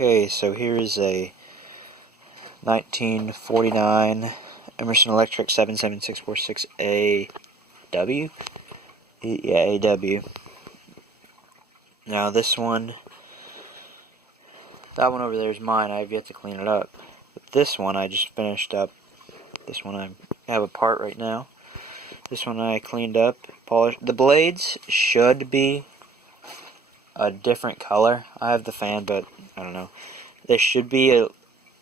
Okay, so here is a 1949 Emerson Electric 77646AW. Yeah, AW. Now this one, that one over there is mine. I have yet to clean it up. But this one I just finished up. This one I have apart right now. This one I cleaned up, polished. The blades should be a different color. I have the fan, but I don't know. They should be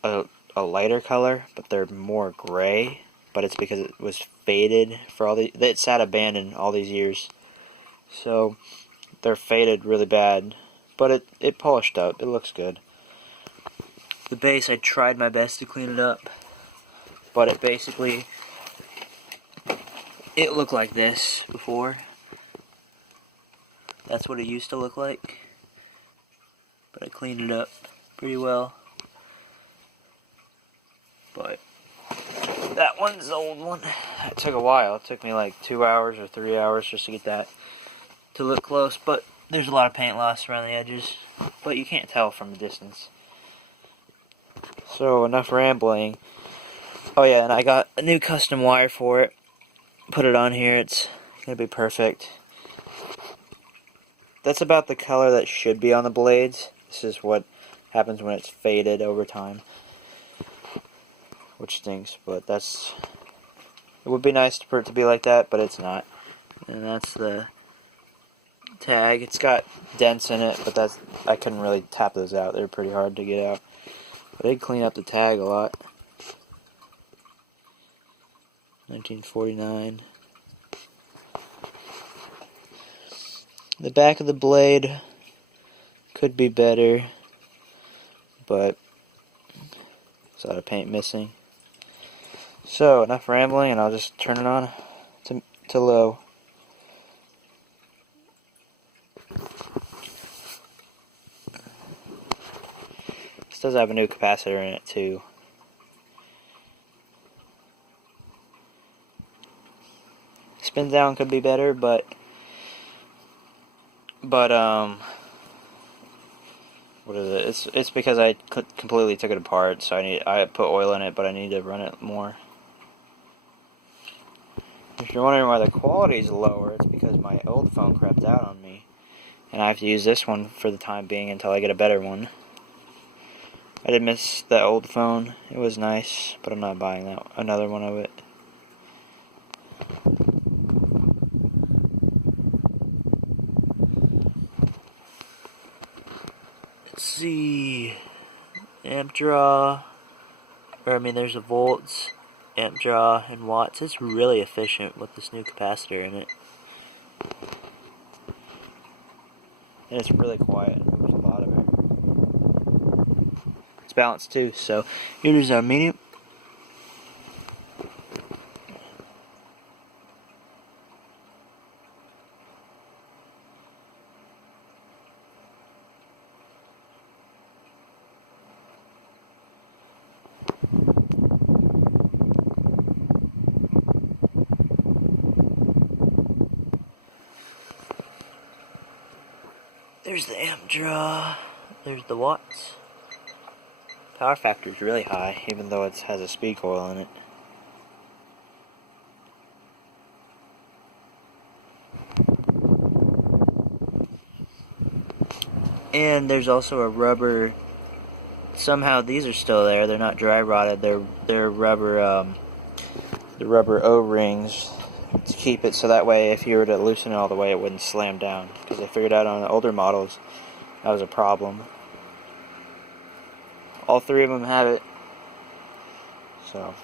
a lighter color, but they're more gray. But it's because it was faded for all the. It sat abandoned all these years, so they're faded really bad. But it polished up. It looks good. The base, I tried my best to clean it up, but it basically looked like this before. That's what it used to look like. But I cleaned it up pretty well. But that one's the old one. It took a while. It took me like 2 hours or 3 hours just to get that to look close. But there's a lot of paint loss around the edges. But you can't tell from the distance. So enough rambling. Oh yeah, and I got a new custom wire for it. Put it on here. It's gonna be perfect. That's about the color that should be on the blades. This is what happens when it's faded over time, which stinks, but it would be nice for it to be like that, but it's not. And that's the tag. It's got dents in it, but I couldn't really tap those out. They're pretty hard to get out. But I did clean up the tag a lot. 1949. The back of the blade could be better, but there's a lot of paint missing. So, enough rambling, and I'll just turn it on to low. This does have a new capacitor in it too. Spin down could be better, but what is it? It's because I completely took it apart, so I put oil in it, but I need to run it more. If you're wondering why the quality is lower, it's because my old phone crept out on me, and I have to use this one for the time being until I get a better one. I did miss the old phone. It was nice, but I'm not buying another one of it. Let's see, amp draw, there's the volts, amp draw, and watts. It's really efficient with this new capacitor in it. And it's really quiet. There's a lot of it. It's balanced too, so here's our medium. There's the amp draw, there's the watts. Power factor is really high, even though it has a speed coil in it. And there's also a rubber. Somehow these are still there. They're not dry rotted. They're rubber. The rubber O-rings to keep it so that way if you were to loosen it all the way it wouldn't slam down, because I figured out on the older models that was a problem. All three of them have it, so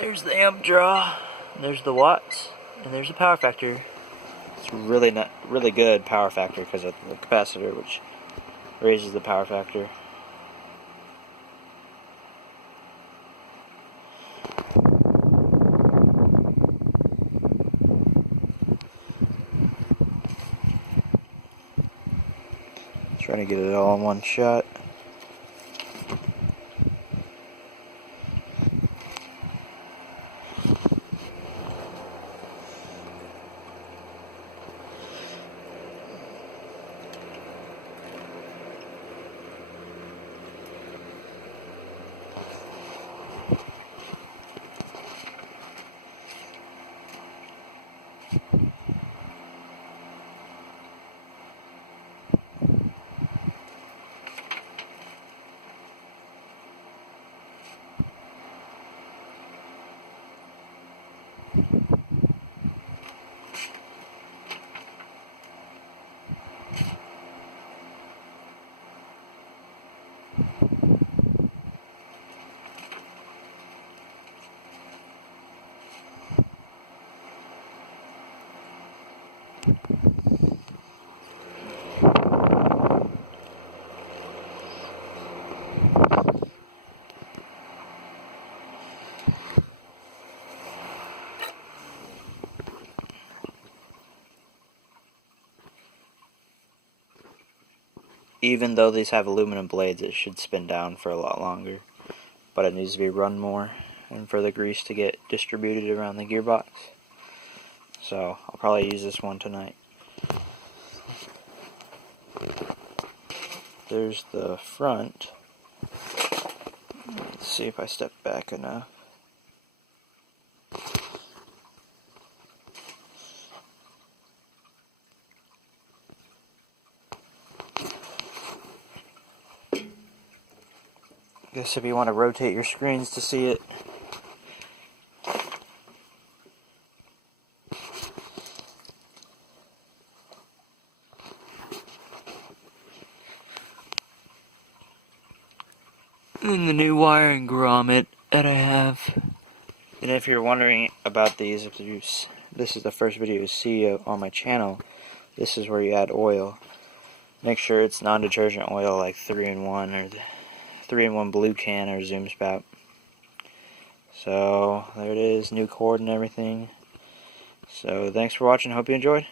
there's the amp draw, there's the watts, and there's the power factor. It's really good power factor because of the capacitor, which raises the power factor. Trying to get it all in one shot. even though these have aluminum blades, it should spin down for a lot longer. But it needs to be run more and for the grease to get distributed around the gearbox. So I'll probably use this one tonight. There's the front. Let's see if I step back enough. I guess if you want to rotate your screens to see it. And the new wiring grommet that I have. And if you're wondering about these, this is the first video you see on my channel, this is where you add oil. Make sure it's non-detergent oil like 3-in-1 or the 3-in-1 blue can or Zoom spout. So there it is, new cord and everything. So thanks for watching, hope you enjoyed.